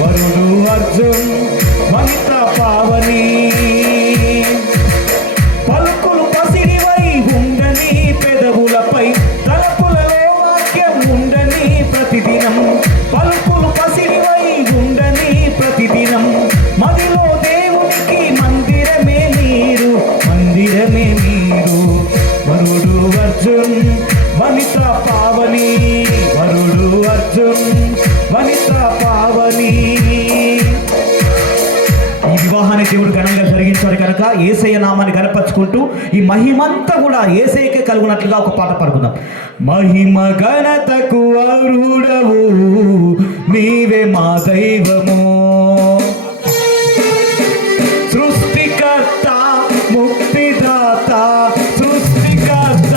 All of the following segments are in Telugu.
వరుడు అర్జున్ వనిత పావని. పలుకులు పసిడివై ఉండని పెదవులపై తలపులలో వాక్యం ఉండని ప్రతిదినం. పలుకులు పసిడివై ఉండని ప్రతిదినం. మదిలో దేవునికి మందిరమే మీరు, మందిరమే మీరు. వరుడు అర్జున్ వనిత పావని, వరుడు అర్జున్ వనిత పావని. ఈ వివాహాన్ని దేవుడు ఘనంగా జరిగించారు కనుక యేసయ్య నామాన్ని గణపరుచుకుంటూ ఈ మహిమంతా కూడా యేసయ్యకే కలుగునట్లుగా ఒక పాట పాడుకుందాం. మహిమ ఘనతకు అర్హుడవు నీవే మా దైవము, సృష్టికర్త ముక్తిదాత, సృష్టికర్త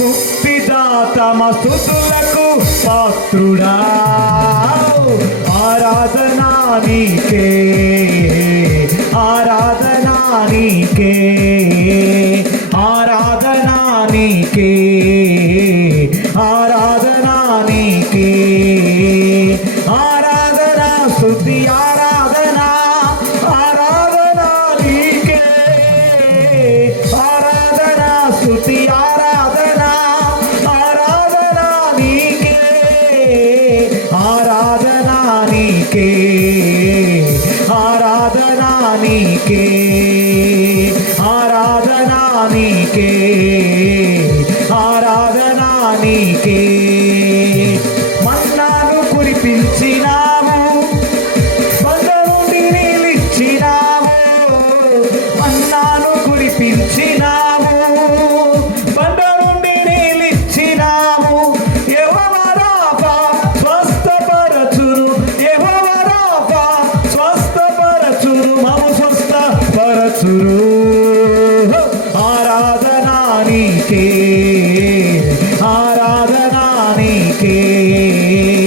ముక్తిదాత మా స్తుతులకు పాత్రుడా. ఆరాధనా నీకే, ఆరాధనా నీకే, ఆరాధనా నీకే, ఆరాధనా నీకే. ఆరాధనా స్తుతి ఆరాధనా, ఆరాధనా నీకే. ఆరాధనా స్తుతి ఆరాధనా, ఆరాధనా నీకే. ఆరాధనా నీకే, ఆరాధనా నీకే, ఆరాధనా నీకే, ఆరాధనా నీకే. మన్నాను కురిపించినాము, బండ నుండి నీళ్ళిచ్చినాము. మన్నాను కురిపించినాము, బండ నుండి నీళ్ళిచ్చినాము. యెహోవా రాఫా స్వస్థపరచును, యెహోవా రాఫా స్వస్థపరచును, మమ్ము స్వస్థపరచును.